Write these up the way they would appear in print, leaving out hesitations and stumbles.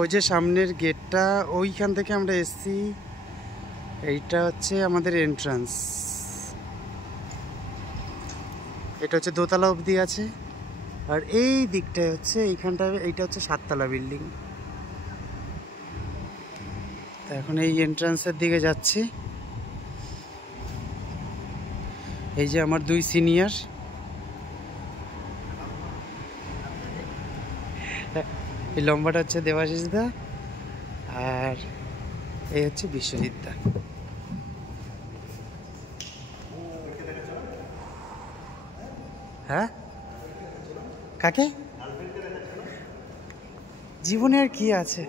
ওই যে সামনের গেটটা, ওইখান থেকে আমরা এসছি। এইটা হচ্ছে আমাদের এন্ট্রান্স। এটা হচ্ছে দোতলা অবধি আছে। আর এই দিকটায় হচ্ছে এইখানটা, এইটা হচ্ছে 7 তলা বিল্ডিং। তো এখন এই এন্ট্রান্সের দিকে যাচ্ছি। এই যে আমার 2 সিনিয়র, এই লম্বাটা হচ্ছে দেবাশিস দা, আর এই হচ্ছে বিশ্বজিৎ দা। হ্যাঁ, কাকে? জীবনে আর কি আছে?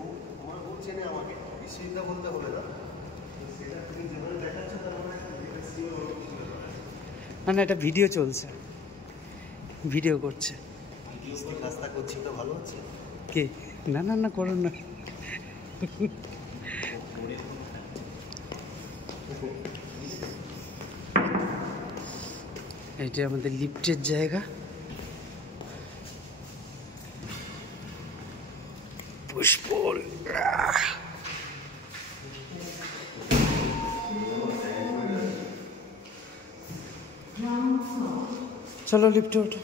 না না, এটা ভিডিও চলছে, ভিডিও করছে। কে? না না না, করুন না। এইটা আমাদের লিফটের জায়গা। পুষ্পল, চলো লিফটে ওঠো।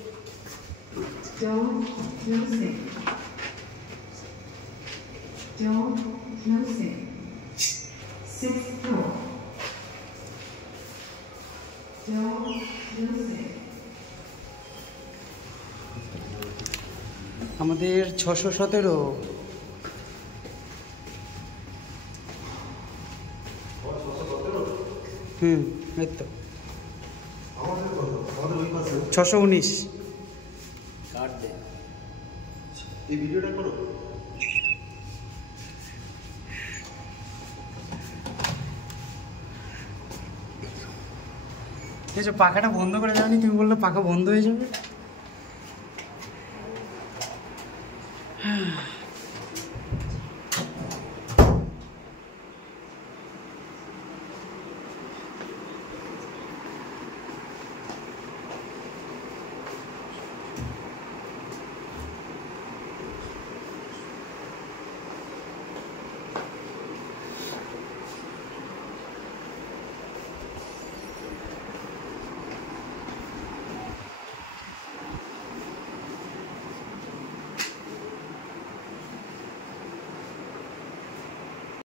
আমাদের 617। এই তো 619। কাট দে, এই ভিডিওটা করো। এই যে পাখাটা বন্ধ করে যাওনি, তুমি বললে পাখা বন্ধ হয়ে যাবে।